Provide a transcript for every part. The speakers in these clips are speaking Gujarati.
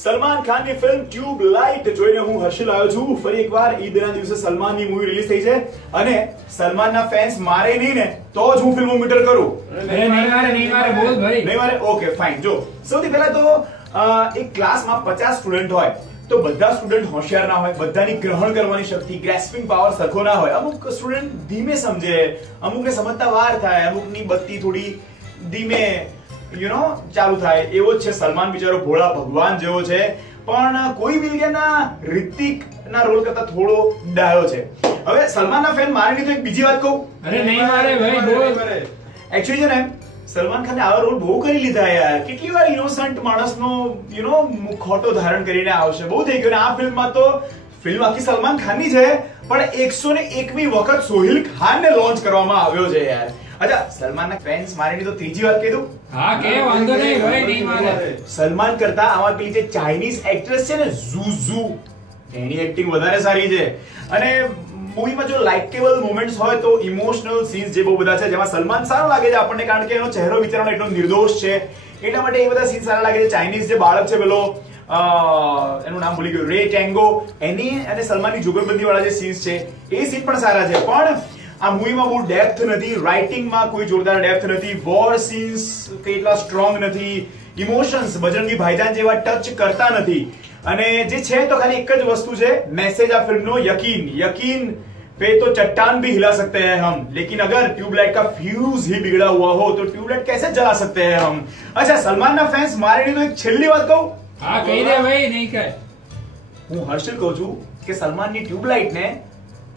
સલમાન ખાનની ફિલ્મ ટ્યુબલાઇટ જોઈને હું હર્ષિલ આવ્યો છું. ફરી એકવાર ઈદના દિવસે સલમાનની મૂવી રિલીઝ થઈ છે અને સલમાનના ફેન્સ મારે નહીં ને તો જ હું ફિલ્મોમીટર કરું. નહીં મારે બોલ ભાઈ. નહીં મારે. Okay fine. જો સૌથી પહેલા તો એક ક્લાસમાં 50 સ્ટુડન્ટ હોય તો બધા સ્ટુડન્ટ હોશિયાર ના હોય, બધાની ગ્રહણ કરવાની શક્તિ, ગ્રેસ્પિંગ પાવર સરખો ના હોય. અમુક સ્ટુડન્ટ ધીમે સમજે, અમુકને સમજતા વાર થાય, અમુકની બત્તી થોડી ધીમે ચાલુ થાય. એવો જ છે સલમાન. બિચારો ભોળા ભગવાન જેવો છે પણ કોઈ વિલયનના રિતિક ના રોલ કરતા થોડો ડાયો છે. હવે સલમાનના ફેન મારે નહીં તો એક બીજી વાત કહું. અરે નહીં મારે ભાઈ બોલ. એકચ્યુઅલી છે ને સલમાન ખાને આવા રોલ બહુ કરી લીધા યાર. કેટલી વાર ઇનોસન્ટ માણસનો મુખોટો ધારણ કરીને આવશે. બહુ થઈ ગયું. આ ફિલ્મમાં તો ફિલ્મ આખી સલમાન ખાનની છે પણ 101મી વખત સોહિલ ખાનને લોન્ચ કરવામાં આવ્યો છે યાર. અચ્છા સલમાનના ફેન્સ મારી તો ત્રીજી વાત કહી દઉં. હા કે વાંધો નહીં ભાઈ. નહીં મારે. સલમાન કરતા આમાં પેલી જે ચાઇનીઝ એક્ટ્રેસ છે ને ઝુ, એની એક્ટિંગ વધારે સારી છે. અને મૂવીમાં જો લાઇકેબલ મોમેન્ટ્સ હોય તો ઇમોશનલ સીન્સ જે બહુ બધા છે જેમાં સલમાન સારો લાગે છે આપણને, કારણ કે એનો ચહેરો વિચારવાનો એટલો નિર્દોષ છે એટલા માટે એ બધા સીન સારા લાગે છે. ચાઇનીઝ જે બાળક છે પેલો એનું નામ ભૂલી ગયું, રે ટેંગો, એની અને સલમાનની જુગલબંધી વાળા જે સીન્સ છે એ સીન પણ સારા છે. પણ આ મૂવીમાં બહુ ડેપ્થ નથી, રાઇટિંગમાં કોઈ જોરદાર ડેપ્થ નથી, વોર સીન્સ કેટલા સ્ટ્રોંગ નથી, ઇમોશન્સ બજરંગી ભાઈજાન જેવા ટચ કરતા નથી. અને જે છે તો ખાલી એક જ વસ્તુ છે મેસેજ આ ફિલ્મનો, यकीन पे तो चट्टान भी हिला सकते हैं हम, लेकिन अगर ट्यूबलाइट का फ्यूज ही बिगड़ा हुआ हो तो ट्यूबलाइट कैसे जला सकते हैं हम. अच्छा સલમાનના ફેન્સ મારે નહીં તો એક છેલ્લી વાત કહું. હા કહી દે ભાઈ. નહીં કહે. હું હર્ષિલ કહું છું કે સલમાનની ટ્યુબલાઇટ ને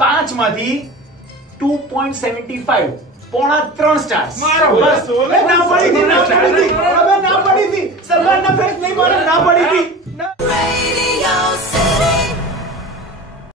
5 માંથી 2.75 પોણા 3 સ્ટાર્સ. ના પડી હતી. સલમાનના ફેન્સ નહીં મારે, ના પડી હતી.